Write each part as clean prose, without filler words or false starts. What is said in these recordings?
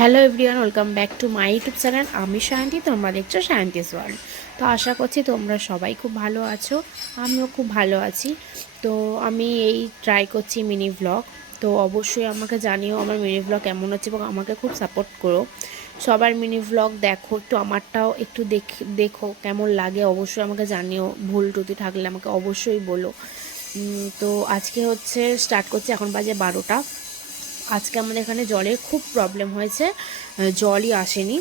Hello everyone, welcome back to my YouTube channel. আমি শান্তি, তোমরা দেখছো শান্তিস ওয়ার্ল্ড। তো আশা করছি তোমরা সবাই খুব ভালো আছো, আমিও খুব ভালো আছি। তো আমি এই ট্রাই করছি মিনি ভ্লগ। তো অবশ্যই আমাকে জানিও আমার মিনি ভ্লগ কেমন হচ্ছে এবং আমাকে খুব সাপোর্ট করো। সবার মিনি ভ্লগ দেখো, একটু আমারটাও একটু দেখো কেমন লাগে, অবশ্যই আমাকে জানিও। ভুল ত্রুটি থাকলে আমাকে অবশ্যই বলো। তো আজকে হচ্ছে স্টার্ট করছি, এখন বাজে 12টা। আজকে আমাদের এখানে জলের খুব প্রবলেম হয়েছে, জলই আসেনি।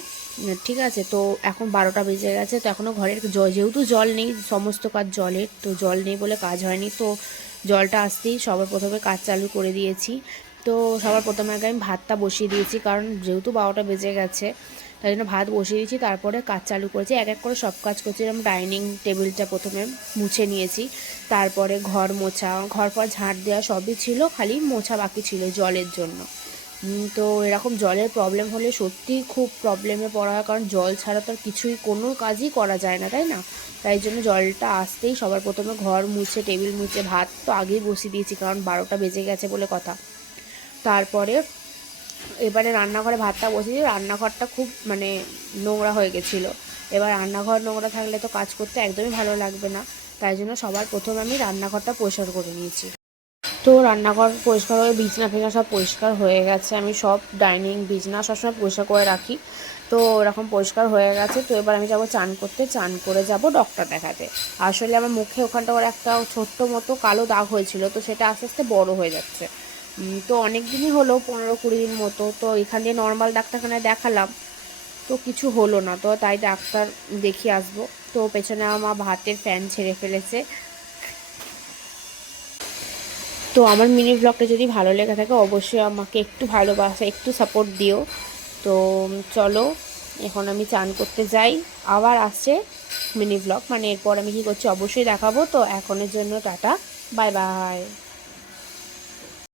ঠিক আছে, তো এখন 12টা বেজে গেছে, তো এখনও ঘরের যেহেতু জল নেই, সমস্ত কাজ জলের, তো জল নেই বলে কাজ হয়নি। তো জলটা আসতেই সবার প্রথমে কাজ চালু করে দিয়েছি। তো সবার প্রথমে আগে আমি ভাতটা বসিয়ে দিয়েছি, কারণ যেহেতু 12টা বেজে গেছে তাই জন্য ভাত বসিয়ে দিয়েছি। তারপরে কাজ চালু করেছি, এক এক করে সব কাজ করছি। যেমন ডাইনিং টেবিলটা প্রথমে মুছে নিয়েছি, তারপরে ঘর মোছা, ঘর পর ঝাঁট দেওয়া সবই ছিল, খালি মোছা বাকি ছিল জলের জন্য। তো এরকম জলের প্রবলেম হলে সত্যিই খুব প্রবলেমে পড়া হয়, কারণ জল ছাড়া তো আর কিছুই, কোনো কাজই করা যায় না, তাই না? তাই জন্য জলটা আসতেই সবার প্রথমে ঘর মুছে, টেবিল মুছে, ভাত তো আগেই বসিয়ে দিয়েছি, কারণ 12টা বেজে গেছে বলে কথা। তারপরে এবারে রান্নাঘরে ভাতটা বসিয়ে, রান্নাঘরটা খুব নোংরা হয়ে গেছিলো। এবার রান্নাঘর নোংরা থাকলে তো কাজ করতে একদমই ভালো লাগবে না। তাই জন্য সবার প্রথমে আমি রান্নাঘরটা পরিষ্কার করে নিয়েছি। তো রান্নাঘর পরিষ্কার হয়ে বিছনা ফিছনা সব পরিষ্কার হয়ে গেছে। আমি সব ডাইনিং বিছনা সবসময় পরিষ্কার করে রাখি। তো এরকম পরিষ্কার হয়ে গেছে। তো এবার আমি যাবো চান করতে, চান করে যাব ডক্টর দেখাতে। আসলে আমার মুখে ওখানটা ওর একটা ছোট্ট মতো কালো দাগ হয়েছিল, তো সেটা আস্তে আস্তে বড় হয়ে যাচ্ছে। তো অনেক দিনই হলো, 15-20 দিন মতো। তো এখান দিয়ে নর্মাল ডাক্তারখানায় দেখালাম, তো কিছু হলো না। তো তাই ডাক্তার দেখিয়ে আসবো। তো পেছনে আমার ভাতের ফ্যান ছেড়ে ফেলেছে। তো আমার মিনি ব্লগটা যদি ভালো লেগে থাকে অবশ্যই আমাকে একটু ভালোবাসা, একটু সাপোর্ট দিও। তো চলো, এখন আমি চান করতে যাই। আবার আসছে মিনি ব্লগ, এরপর আমি কী করছি অবশ্যই দেখাবো। তো এখনের জন্য টাটা, বাই বাই।